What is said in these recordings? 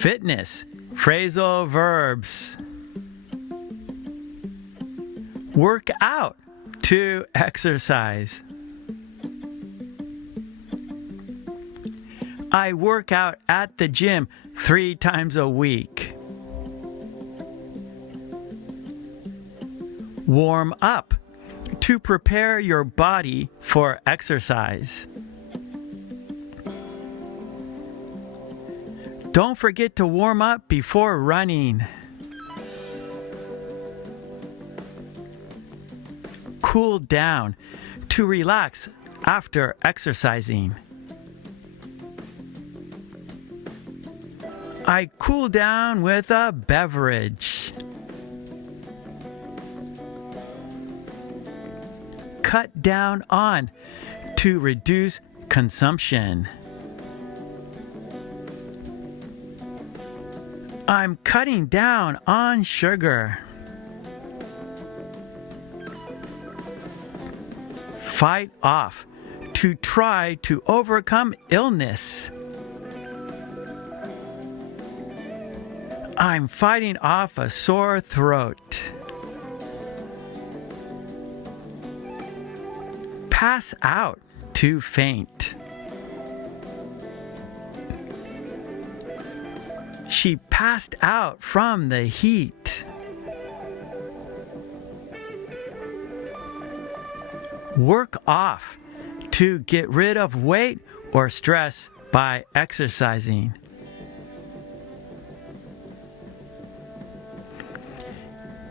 Fitness. Phrasal verbs. Work out. To exercise. I work out at the gym 3 times a week. Warm up. To prepare your body for exercise. Don't forget to warm up before running. Cool down. To relax after exercising. I cool down with a beverage. Cut down on. To reduce consumption. I'm cutting down on sugar. Fight off. To try to overcome illness. I'm fighting off a sore throat. Pass out. To faint. She passed out from the heat. Work off. To get rid of weight or stress by exercising.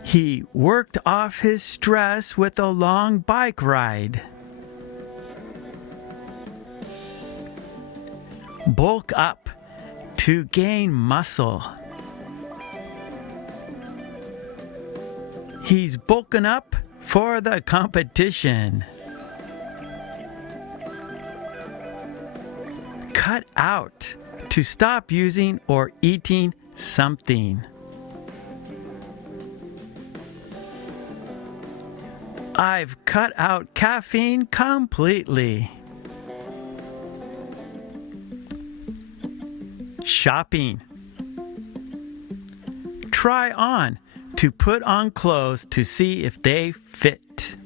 He worked off his stress with a long bike ride. Bulk up. To gain muscle. He's bulking up for the competition. Cut out. To stop using or eating something. I've cut out caffeine completely. Shopping. Try on. To put on clothes to see if they fit.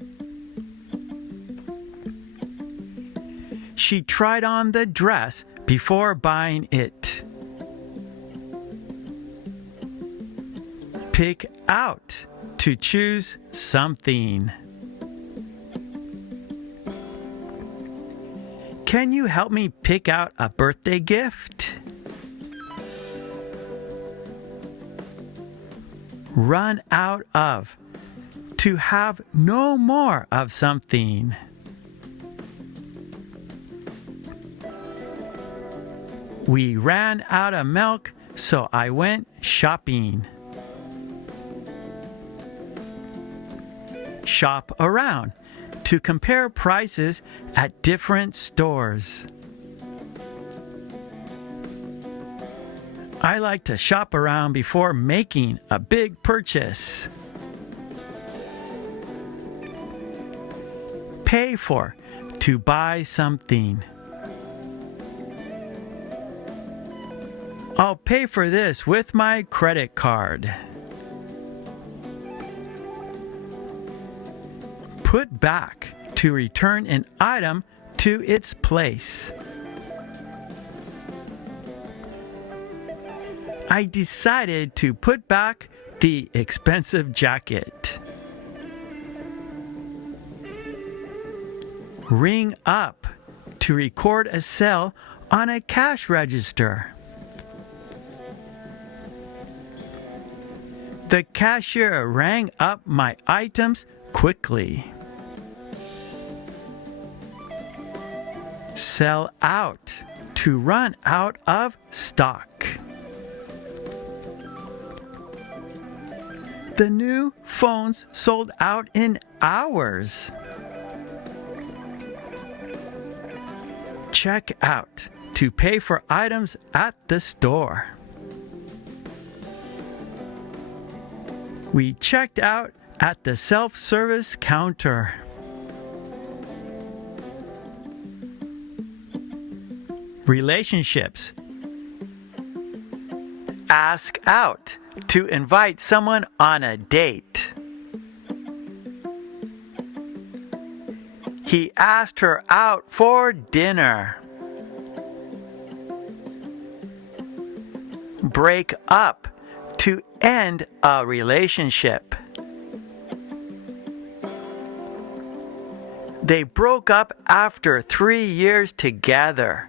She tried on the dress before buying it. Pick out. To choose something. Can you help me pick out a birthday gift? Run out of. To have no more of something. We ran out of milk, so I went shopping. Shop around. To compare prices at different stores. I like to shop around before making a big purchase. Pay for. To buy something. I'll pay for this with my credit card. Put back. To return an item to its place. I decided to put back the expensive jacket. Ring up. To record a sale on a cash register. The cashier rang up my items quickly. Sell out. To run out of stock. The new phones sold out in hours. Check out. To pay for items at the store. We checked out at the self-service counter. Relationships. ask out to invite someone on a date. He asked her out for dinner. Break up to end a relationship. They broke up after 3 years together.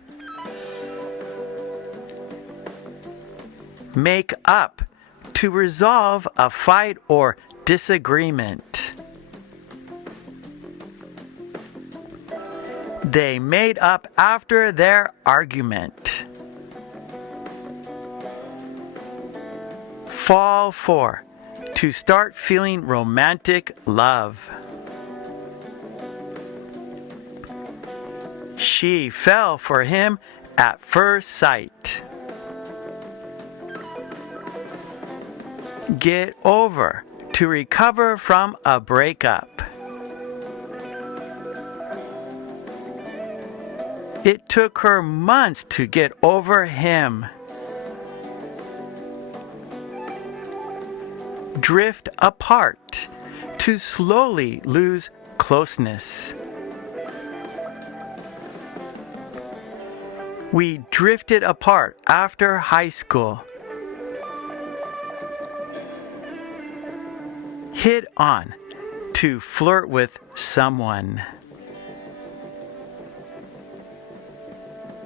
Make up to resolve a fight or disagreement. They made up after their argument. Fall for, to start feeling romantic love. She fell for him at first sight. Get over, to recover from a breakup. It took her months to get over him. Drift apart, to slowly lose closeness. We drifted apart after high school. Hit on, to flirt with someone.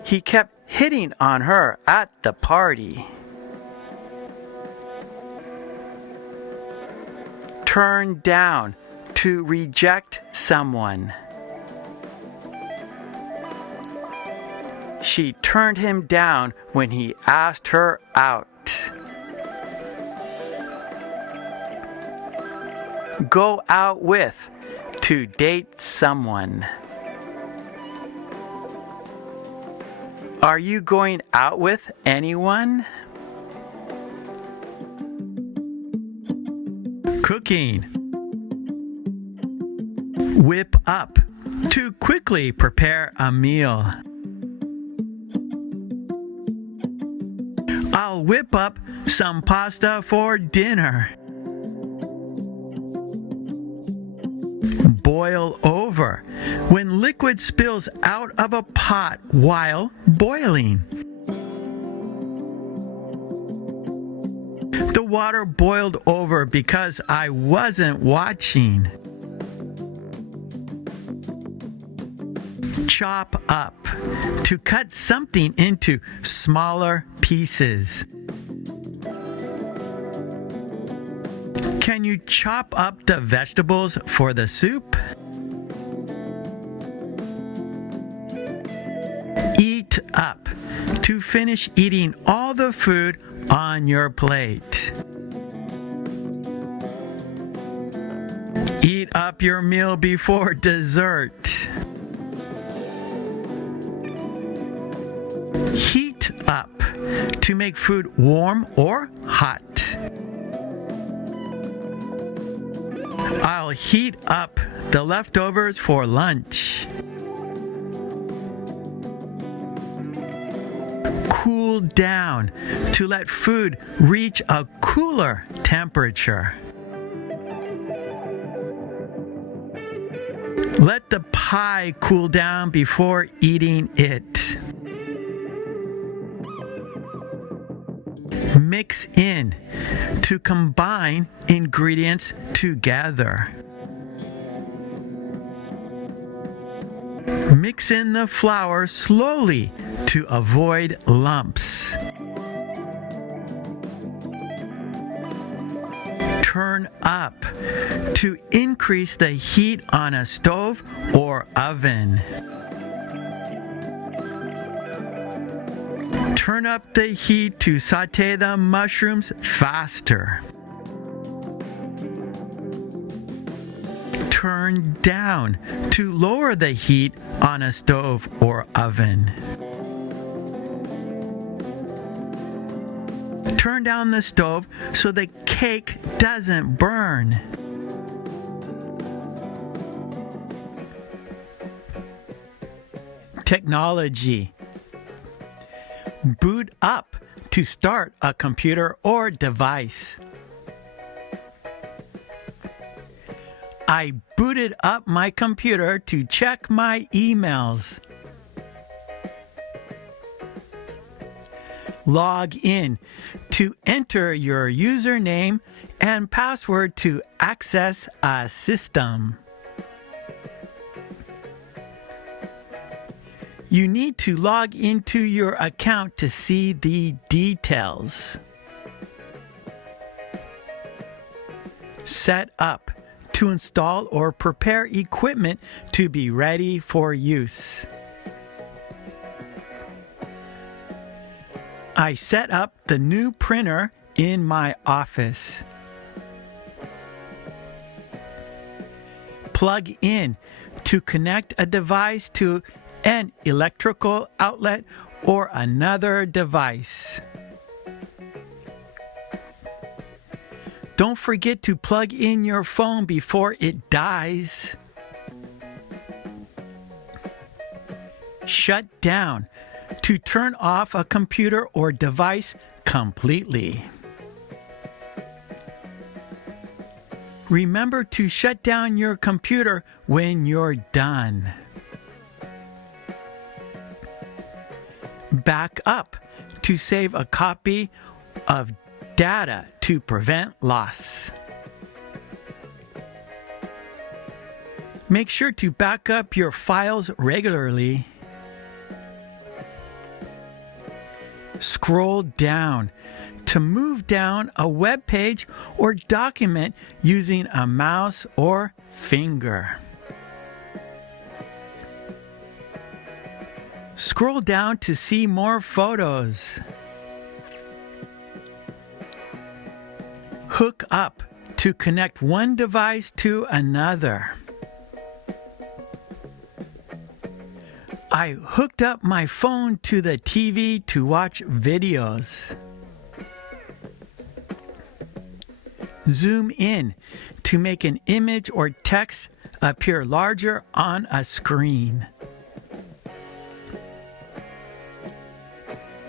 He kept hitting on her at the party. Turn down, to reject someone. She turned him down when he asked her out. Go out with, to date someone. Are you going out with anyone? Cooking. Whip up, to quickly prepare a meal. I'll whip up some pasta for dinner. Boil over, when liquid spills out of a pot while boiling. The water boiled over because I wasn't watching. Chop up, to cut something into smaller pieces. Can you chop up the vegetables for the soup? Eat up, to finish eating all the food on your plate. Eat up your meal before dessert. Heat up, to make food warm or hot. I'll heat up the leftovers for lunch. Cool down, to let food reach a cooler temperature. Let the pie cool down before eating it. Mix in, to combine ingredients together. Mix in the flour slowly to avoid lumps. Turn up, to increase the heat on a stove or oven. Turn up the heat to saute the mushrooms faster. Turn down, to lower the heat on a stove or oven. Turn down the stove so the cake doesn't burn. Technology. Boot up, to start a computer or device. I booted up my computer to check my emails. Log in to enter your username and password to access a system. You need to log into your account to see the details. Set up to install or prepare equipment to be ready for use. I set up the new printer in my office. Plug in to connect a device to an electrical outlet or another device. Don't forget to plug in your phone before it dies. Shut down to turn off a computer or device completely. Remember to shut down your computer when you're done. Back up to save a copy of data to prevent loss. Make sure to back up your files regularly. Scroll down to move down a web page or document using a mouse or finger. Scroll down to see more photos. Hook up to connect one device to another. I hooked up my phone to the TV to watch videos. Zoom in to make an image or text appear larger on a screen.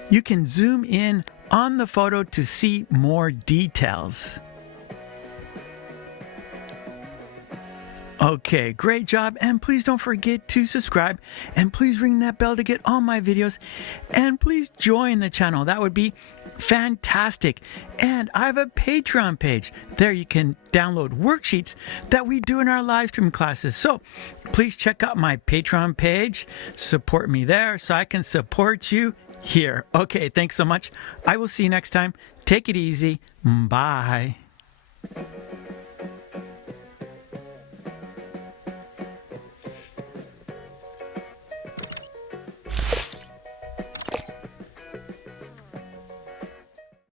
You can zoom in on the photo to see more details. Okay, great job. And please don't forget to subscribe. And please ring that bell to get all my videos. And please join the channel. That would be fantastic. And I have a Patreon page. There you can download worksheets that we do in our live stream classes. So please check out my Patreon page. Support me there so I can support you here. Okay, thanks so much. I will see you next time. Take it easy. Bye.